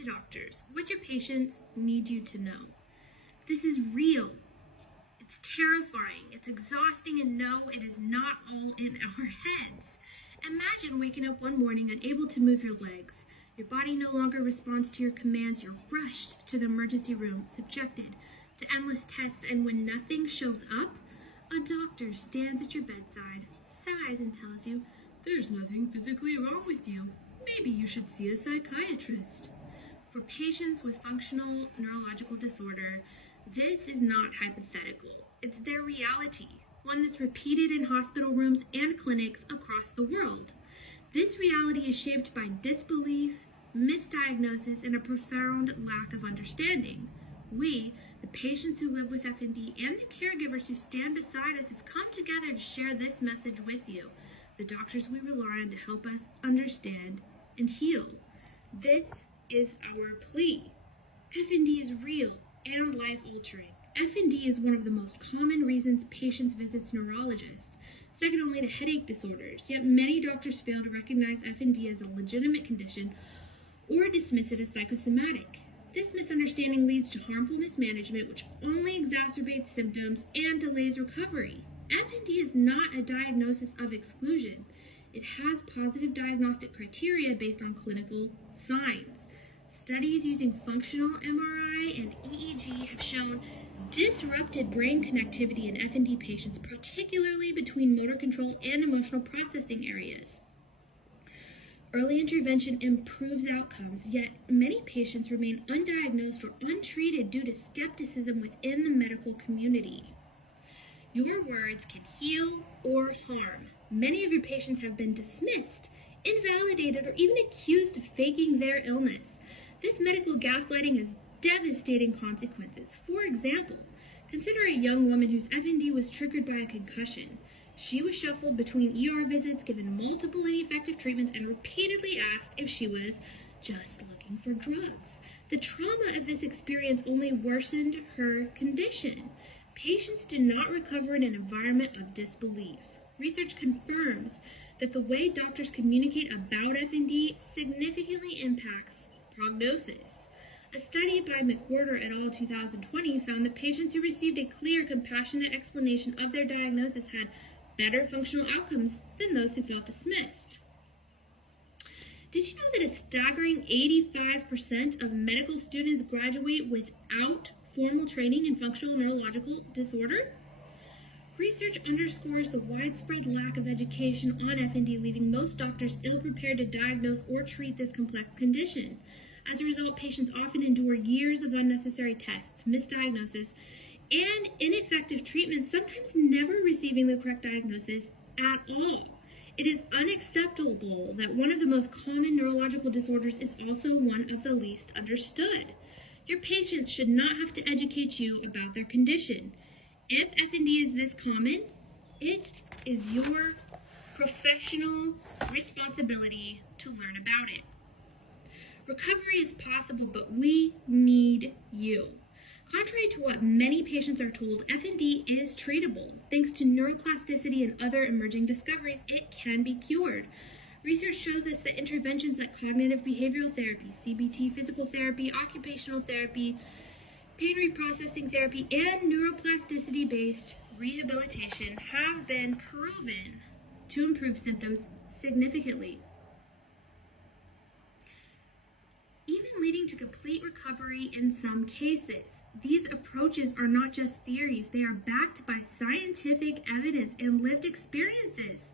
FND Doctors, what your patients need you to know. This is real. It's terrifying. It's exhausting, and no, it is not all in our heads. Imagine waking up one morning unable to move your legs. Your body no longer responds to your commands. You're rushed to the emergency room, subjected to endless tests, and when nothing shows up, a doctor stands at your bedside, sighs, and tells you, "There's nothing physically wrong with you. Maybe you should see a psychiatrist." For patients with functional neurological disorder, this is not hypothetical. It's their reality, one that's repeated in hospital rooms and clinics across the world. This reality is shaped by disbelief, misdiagnosis, and a profound lack of understanding. We, the patients who live with FND, and the caregivers who stand beside us have come together to share this message with you, the doctors we rely on to help us understand and heal. This is our plea. FND is real and life-altering. FND is one of the most common reasons patients visit neurologists, second only to headache disorders, yet many doctors fail to recognize FND as a legitimate condition or dismiss it as psychosomatic. This misunderstanding leads to harmful mismanagement, which only exacerbates symptoms and delays recovery. FND is not a diagnosis of exclusion. It has positive diagnostic criteria based on clinical signs. Studies using functional MRI and EEG have shown disrupted brain connectivity in FND patients, particularly between motor control and emotional processing areas. Early intervention improves outcomes, yet many patients remain undiagnosed or untreated due to skepticism within the medical community. Your words can heal or harm. Many of your patients have been dismissed, invalidated, or even accused of faking their illness. This medical gaslighting has devastating consequences. For example, consider a young woman whose FND was triggered by a concussion. She was shuffled between ER visits, given multiple ineffective treatments, and repeatedly asked if she was just looking for drugs. The trauma of this experience only worsened her condition. Patients do not recover in an environment of disbelief. Research confirms that the way doctors communicate about FND significantly impacts prognosis. A study by McWhorter et al. 2020 found that patients who received a clear, compassionate explanation of their diagnosis had better functional outcomes than those who felt dismissed. Did you know that a staggering 85% of medical students graduate without formal training in functional neurological disorder? Research underscores the widespread lack of education on FND, leaving most doctors ill-prepared to diagnose or treat this complex condition. As a result, patients often endure years of unnecessary tests, misdiagnosis, and ineffective treatment, sometimes never receiving the correct diagnosis at all. It is unacceptable that one of the most common neurological disorders is also one of the least understood. Your patients should not have to educate you about their condition. If FND is this common, it is your professional responsibility to learn about it. Recovery is possible, but we need you. Contrary to what many patients are told, FND is treatable. Thanks to neuroplasticity and other emerging discoveries, it can be cured. Research shows us that interventions like cognitive behavioral therapy, CBT, physical therapy, occupational therapy, pain reprocessing therapy, and neuroplasticity-based rehabilitation have been proven to improve symptoms significantly, even leading to complete recovery in some cases. These approaches are not just theories, they are backed by scientific evidence and lived experiences.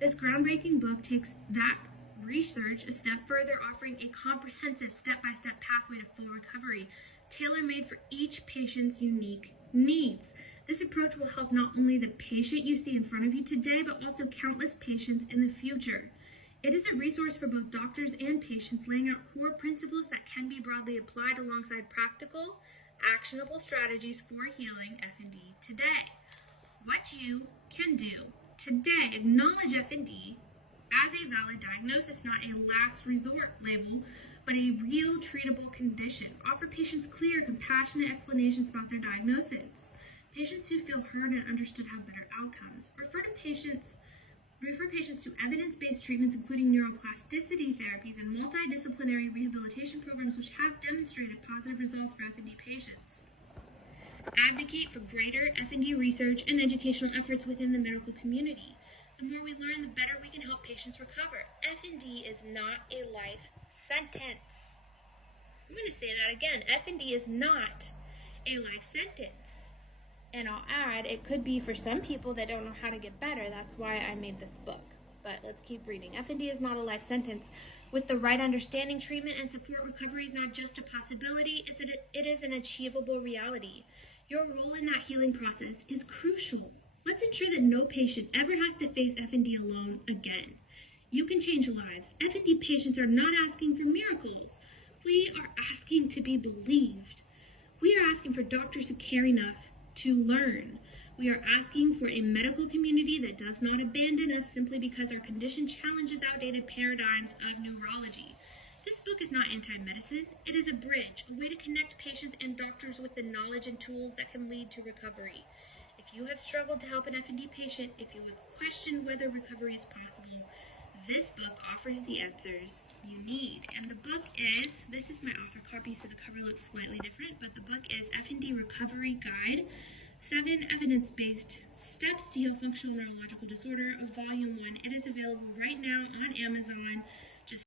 This groundbreaking book takes that research a step further, offering a comprehensive step-by-step pathway to full recovery, tailor-made for each patient's unique needs. This approach will help not only the patient you see in front of you today, but also countless patients in the future. It is a resource for both doctors and patients, laying out core principles that can be broadly applied alongside practical, actionable strategies for healing FND today. What you can do today: acknowledge FND as a valid diagnosis, not a last resort label, but a real treatable condition. Offer patients clear, compassionate explanations about their diagnosis. Patients who feel heard and understood have better outcomes. Refer to patients We refer patients to evidence-based treatments, including neuroplasticity therapies and multidisciplinary rehabilitation programs, which have demonstrated positive results for FND patients. Advocate for greater FND research and educational efforts within the medical community. The more we learn, the better we can help patients recover. FND is not a life sentence. I'm going to say that again. FND is not a life sentence. And I'll add, it could be for some people that don't know how to get better. That's why I made this book. But let's keep reading. FND is not a life sentence. With the right understanding, treatment, and support, recovery is not just a possibility, it is an achievable reality. Your role in that healing process is crucial. Let's ensure that no patient ever has to face FND alone again. You can change lives. FND patients are not asking for miracles. We are asking to be believed. We are asking for doctors who care enough to learn. We are asking for a medical community that does not abandon us simply because our condition challenges outdated paradigms of neurology. This book is not anti-medicine. It is a bridge, a way to connect patients and doctors with the knowledge and tools that can lead to recovery. If you have struggled to help an FND patient, if you have questioned whether recovery is possible, this book offers the answers you need. And the book is, this is my author copy, so the cover looks slightly different, but the book is FND Recovery Guide, 7 Evidence-Based Steps to Heal Functional Neurological Disorder, Volume 1. It is available right now on Amazon.